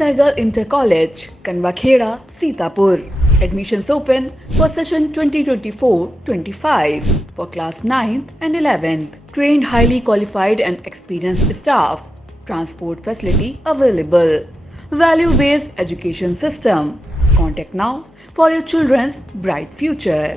Sehgal Inter College, Kanwakheda, Sitapur. Admissions open for session 2024-25 for class 9th and 11th. Trained, highly qualified and experienced staff. Transport facility available. Value-based education system. Contact now for your children's bright future.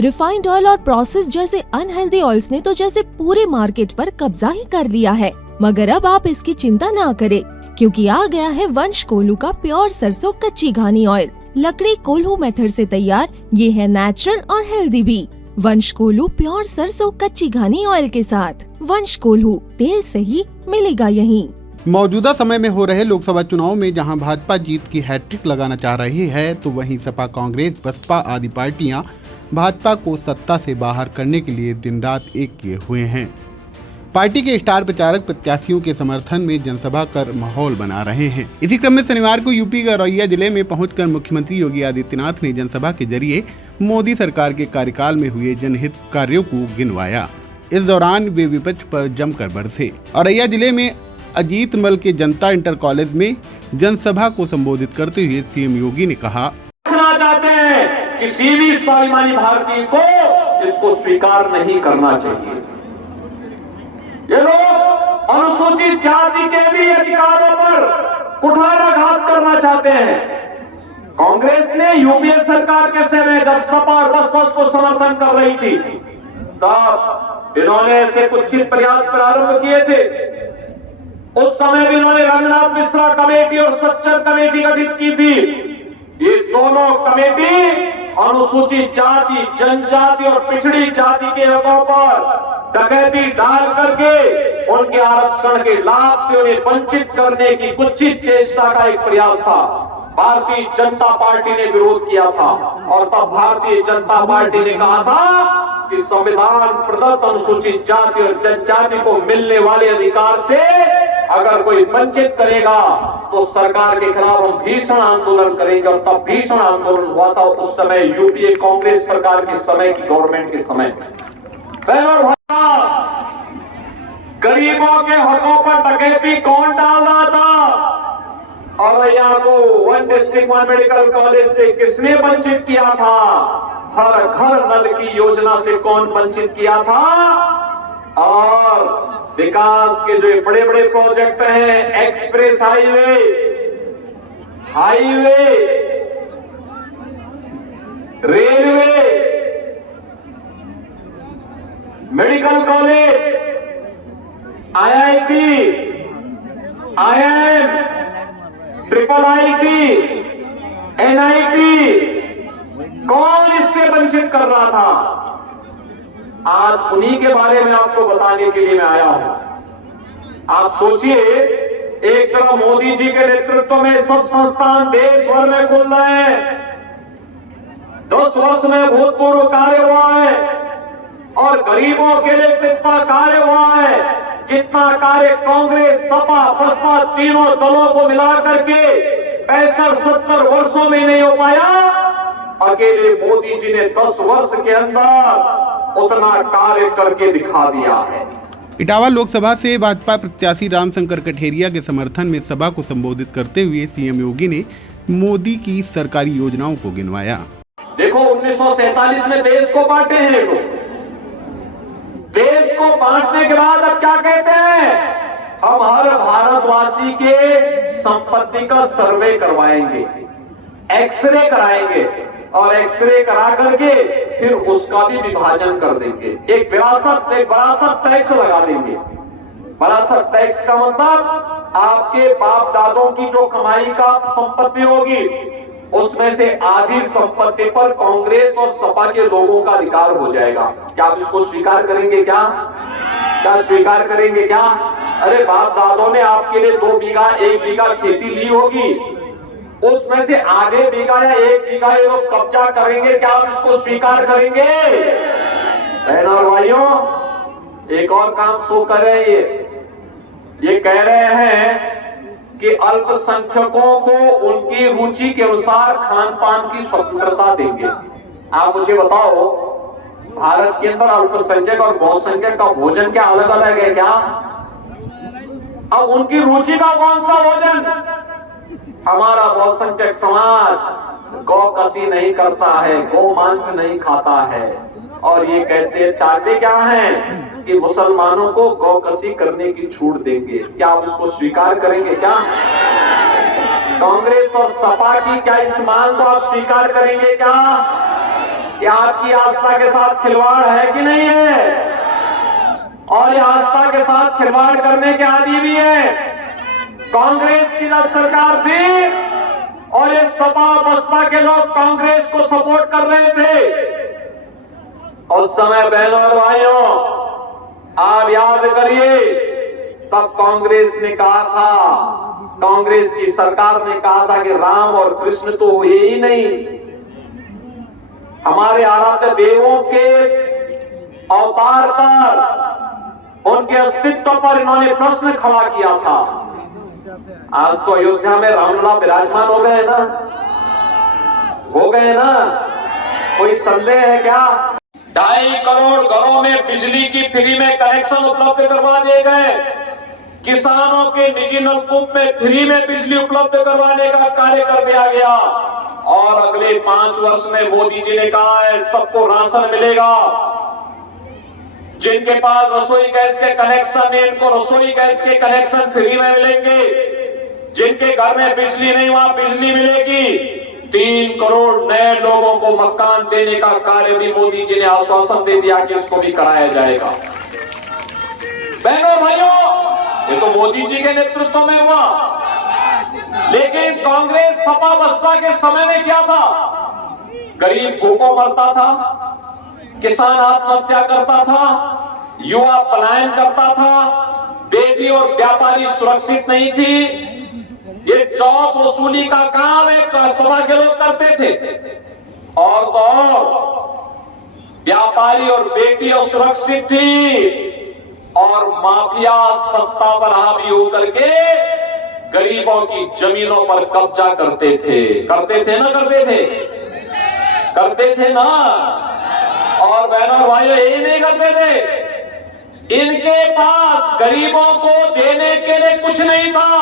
Refined oil और process जैसे unhealthy oils ने तो जैसे पूरे market पर कब्जा ही कर लिया है, मगर अब आप इसकी चिंता ना करें, क्योंकि आ गया है वंश कोल्हू का प्योर सरसों कच्ची घानी ऑयल। लकड़ी कोल्हू मेथड से तैयार, ये है नेचुरल और हेल्दी भी। वंश कोल्हू प्योर सरसों कच्ची घानी ऑयल के साथ। वंश कोल्हू, तेल सही मिलेगा यहीं। मौजूदा समय में हो रहे लोकसभा चुनाव में जहां भाजपा जीत की हैट्रिक लगाना चाह रही है, तो वहीं सपा, कांग्रेस, बसपा आदि पार्टियां भाजपा को सत्ता से बाहर करने के लिए दिन रात एक किए हुए हैं। पार्टी के स्टार प्रचारक प्रत्याशियों के समर्थन में जनसभा कर माहौल बना रहे हैं। इसी क्रम में शनिवार को यूपी के औरैया जिले में पहुंचकर मुख्यमंत्री योगी आदित्यनाथ ने जनसभा के जरिए मोदी सरकार के कार्यकाल में हुए जनहित कार्यों को गिनवाया। इस दौरान वे विपक्ष पर जमकर बरसे। औरैया जिले में अजीत मल के जनता इंटर कॉलेज में जनसभा को संबोधित करते हुए सीएम योगी ने कहा, किसी भी स्वाभिमानी भारतीय को इसको स्वीकार नहीं करना चाहिए। ये लोग अनुसूचित जाति के भी अधिकारों पर कुठाराघात करना चाहते हैं। कांग्रेस ने यूपीए सरकार के समय जब सपा और बसपा को समर्थन कर रही थी, तब इन्होंने ऐसे कुछ प्रयास प्रारंभ किए थे। उस समय भी इन्होंने रंगनाथ मिश्रा कमेटी और सच्चर कमेटी गठित की थी। ये दोनों कमेटी अनुसूचित जाति, जनजाति और पिछड़ी जाति के लोगों पर डकैती डाल करके उनके आरक्षण के लाभ से उन्हें वंचित करने की कुत्सित चेष्टा का एक प्रयास था। भारतीय जनता पार्टी ने विरोध किया था और तब भारतीय जनता पार्टी ने कहा था कि संविधान प्रदत्त अनुसूचित जाति और जनजाति को मिलने वाले अधिकार से अगर कोई वंचित करेगा तो सरकार के खिलाफ हम भीषण आंदोलन करेंगे। और तब भीषण आंदोलन हुआ था उस समय यूपीए कांग्रेस सरकार के समय की गवर्नमेंट के समय। गरीबों के हकों पर डकैती कौन डाल रहा था? और यहाँ को one district one medical college से किसने वंचित किया था? हर घर नल की योजना से कौन वंचित किया था? और विकास के जो बड़े बड़े प्रोजेक्ट हैं, express highway, railway, medical college, IIT, IIM, triple IT, NIT, कौन इससे वंचित कर रहा था? आज उन्हीं के बारे में आपको बताने के लिए मैं आया हूं। आप सोचिए, एक तरफ मोदी जी के नेतृत्व में सब संस्थान देश भर में खुल रहे हैं। 10 वर्ष में भूतपूर्व कार्य हुआ है और गरीबों के लिए कितना कार्य हुआ है, जितना कार्य कांग्रेस, सपा, बसपा तीनों दलों को मिला करके 65-70 वर्षों में नहीं हो पाया, अकेले मोदी जी ने 10 वर्ष के अंदर उतना कार्य करके दिखा दिया है। इटावा लोकसभा से भाजपा प्रत्याशी रामशंकर कठेरिया के समर्थन में सभा को संबोधित करते हुए सीएम योगी ने मोदी की सरकारी योजनाओं को गिनवाया। देखो, 1947 में देश को बांटे हैं लोग। देश को बांटने के बाद अब क्या कहते हैं? हम हर भारतवासी के संपत्ति का सर्वे करवाएंगे, एक्सरे कराएंगे और एक्सरे करा करके फिर उसका भी विभाजन कर देंगे। एक विरासत टैक्स लगा देंगे। विरासत टैक्स का मतलब आपके बाप दादों की जो कमाई का संपत्ति होगी, उसमें से आधी संपत्ति पर कांग्रेस और सपा के लोगों का अधिकार हो जाएगा। क्या आप इसको स्वीकार करेंगे? क्या स्वीकार करेंगे? क्या अरे बाप दादों ने आपके लिए 2 बीघा 1 बीघा खेती ली होगी, उसमें से आधे बीघा या 1 बीघा ये लोग कब्जा करेंगे। क्या आप इसको स्वीकार करेंगे? बहनों और भाइयों, एक और काम शो कर रहे हैं। ये कह रहे हैं कि अल्पसंख्यकों को उनकी रुचि के अनुसार खान पान की स्वतंत्रता देंगे। आप मुझे बताओ, भारत के अंदर अल्पसंख्यक और बहुसंख्यक का भोजन क्या अलग अलग है क्या? अब उनकी रुचि का कौन सा भोजन? हमारा बहुसंख्यक समाज गौ कसी नहीं करता है, गौ मांस नहीं खाता है, और ये चाहते क्या हैं कि मुसलमानों को गौ कसी करने की छूट देंगे। क्या आप इसको स्वीकार करेंगे? क्या कांग्रेस और सपा की क्या इस मांग को आप स्वीकार करेंगे? क्या आपकी आस्था के साथ खिलवाड़ है कि नहीं है? और ये आस्था के साथ खिलवाड़ करने के आदी भी है। कांग्रेस की जब सरकार थी और ये सपा बसपा के लोग कांग्रेस को सपोर्ट कर रहे थे, उस समय बहनों और भाइयों आप याद करिए, तब कांग्रेस ने कहा था, कांग्रेस की सरकार ने कहा था कि राम और कृष्ण तो हुए ही नहीं, हमारे आराध्य देवों के अवतार पर, उनके अस्तित्व पर इन्होंने प्रश्न खड़ा किया था। आज तो अयोध्या में रामलला विराजमान हो गए ना, हो गए ना, कोई संदेह है क्या? 2.5 करोड़ घरों में बिजली की फ्री में कनेक्शन उपलब्ध करवा दिए गए। किसानों के निजी नलकूप में फ्री में बिजली उपलब्ध करवाने का कार्य कर दिया गया। और अगले 5 वर्ष में मोदी जी ने कहा है सबको राशन मिलेगा। जिनके पास रसोई गैस के कनेक्शन है, इनको रसोई गैस के कनेक्शन फ्री में मिलेंगे। जिनके घर में बिजली नहीं, वहां बिजली मिलेगी। 3 करोड़ नए लोगों को मकान देने का कार्य भी मोदी जी ने आश्वासन दे दिया कि उसको भी कराया जाएगा। बहनों भाइयों, ये तो मोदी जी के नेतृत्व में हुआ। लेकिन कांग्रेस सपा बसपा के समय में क्या था? गरीब भूखों मरता था, किसान आत्महत्या करता था, युवा पलायन करता था, बेटी और व्यापारी सुरक्षित नहीं थी। ये चौथ वसूली का काम एक सभा के लोग करते थे। और तो और व्यापारी और बेटी सुरक्षित थी, और माफिया सत्ता पर हावी होकर के गरीबों की जमीनों पर कब्जा करते थे। करते थे ना? करते थे ना? और बहनों और भाइयों, यही नहीं करते थे। इनके पास गरीबों को देने के लिए कुछ नहीं था।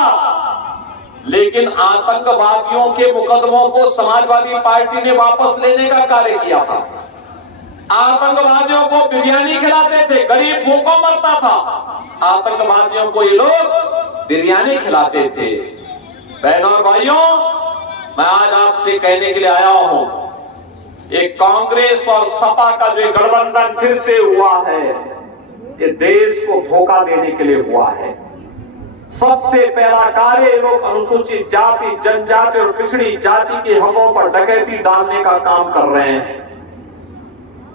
लेकिन आतंकवादियों के मुकदमों को समाजवादी पार्टी ने वापस लेने का कार्य किया था। आतंकवादियों को बिरयानी खिलाते थे, गरीब भूखों मरता था, आतंकवादियों को ये लोग बिरयानी खिलाते थे। बहनों और भाइयों, मैं आज आपसे कहने के लिए आया हूं, ये कांग्रेस और सपा का जो गठबंधन फिर से हुआ है, ये देश को धोखा देने के लिए हुआ है। सबसे पहला कार्य लोग अनुसूचित जाति, जनजाति और पिछड़ी जाति के हकों पर डकैती डालने का काम कर रहे हैं।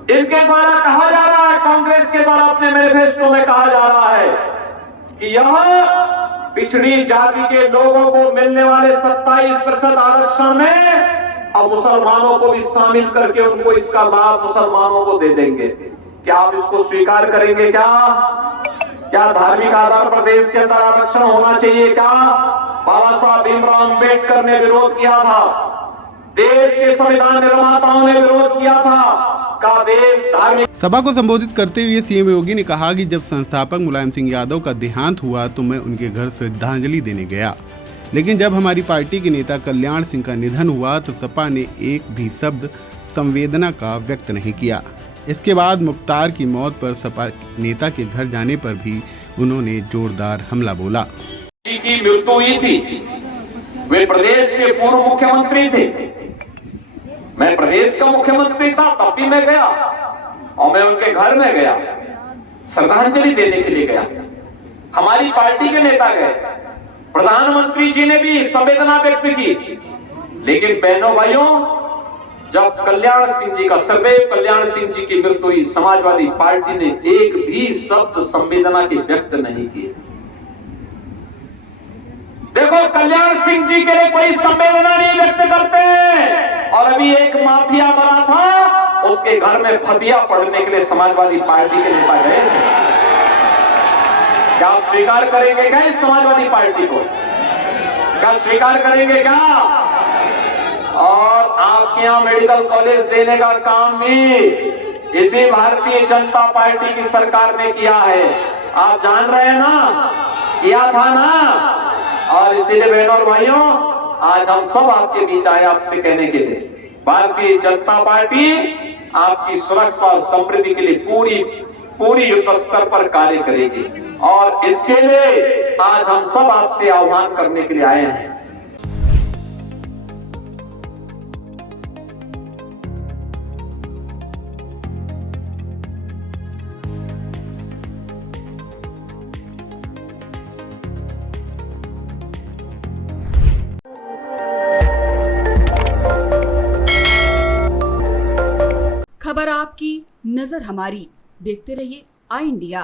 इनके द्वारा कहा जा रहा है, कांग्रेस के द्वारा अपने मैनिफेस्टो में कहा जा रहा है कि यह पिछड़ी जाति के लोगों को मिलने वाले 27% आरक्षण में अब मुसलमानों को भी शामिल करके उनको इसका लाभ मुसलमानों को दे देंगे। क्या आप इसको स्वीकार करेंगे? क्या धार्मिक आधार पर देश के अंदर आरक्षण होना चाहिए? क्या बाबा साहब भीमराव अंबेडकर ने विरोध किया था, देश के संविधान निर्माताओं ने विरोध किया था, का देश धार्मिक। सभा को संबोधित करते हुए सीएम योगी ने कहा कि जब संस्थापक मुलायम सिंह यादव का देहांत हुआ तो मैं उनके घर श्रद्धांजलि देने गया, लेकिन जब हमारी पार्टी के नेता कल्याण सिंह का निधन हुआ तो सपा ने एक भी शब्द संवेदना का व्यक्त नहीं किया। इसके बाद मुख्तार की मौत पर सपा नेता के घर जाने पर भी उन्होंने जोरदार हमला बोला। की मृत्यु हुई थी, वे प्रदेश के पूर्व मुख्यमंत्री थे, मैं प्रदेश का मुख्यमंत्री था, तब भी मैं गया और मैं उनके घर में गया, श्रद्धांजलि देने के लिए गया। हमारी पार्टी के नेता गए, प्रधानमंत्री जी ने भी संवेदना व्यक्त की। लेकिन बहनों भाइयों, जब कल्याण सिंह जी का सदैव कल्याण सिंह जी की मृत्यु हुई, समाजवादी पार्टी ने एक भी शब्द संवेदना के व्यक्त नहीं किए। देखो, कल्याण सिंह जी के लिए कोई संवेदना नहीं व्यक्त करते। और अभी एक माफिया मरा था, उसके घर में फतिया पढ़ने के लिए समाजवादी पार्टी के नेता गए थे। क्या आप स्वीकार करेंगे क्या इस समाजवादी पार्टी को? क्या स्वीकार करेंगे क्या? और आपके यहां मेडिकल कॉलेज देने का काम भी इसी भारतीय जनता पार्टी की सरकार ने किया है। आप जान रहे हैं ना, किया था ना। और इसीलिए बहनों और भाइयों, आज हम सब आपके बीच आए आपसे कहने के लिए भारतीय जनता पार्टी आपकी सुरक्षा और समृद्धि के लिए पूरी युद्ध स्तर पर कार्य करेगी और इसके लिए आज हम सब आपसे आह्वान करने के लिए आए हैं। खबर आपकी, नजर हमारी। देखते रहिए आई इंडिया।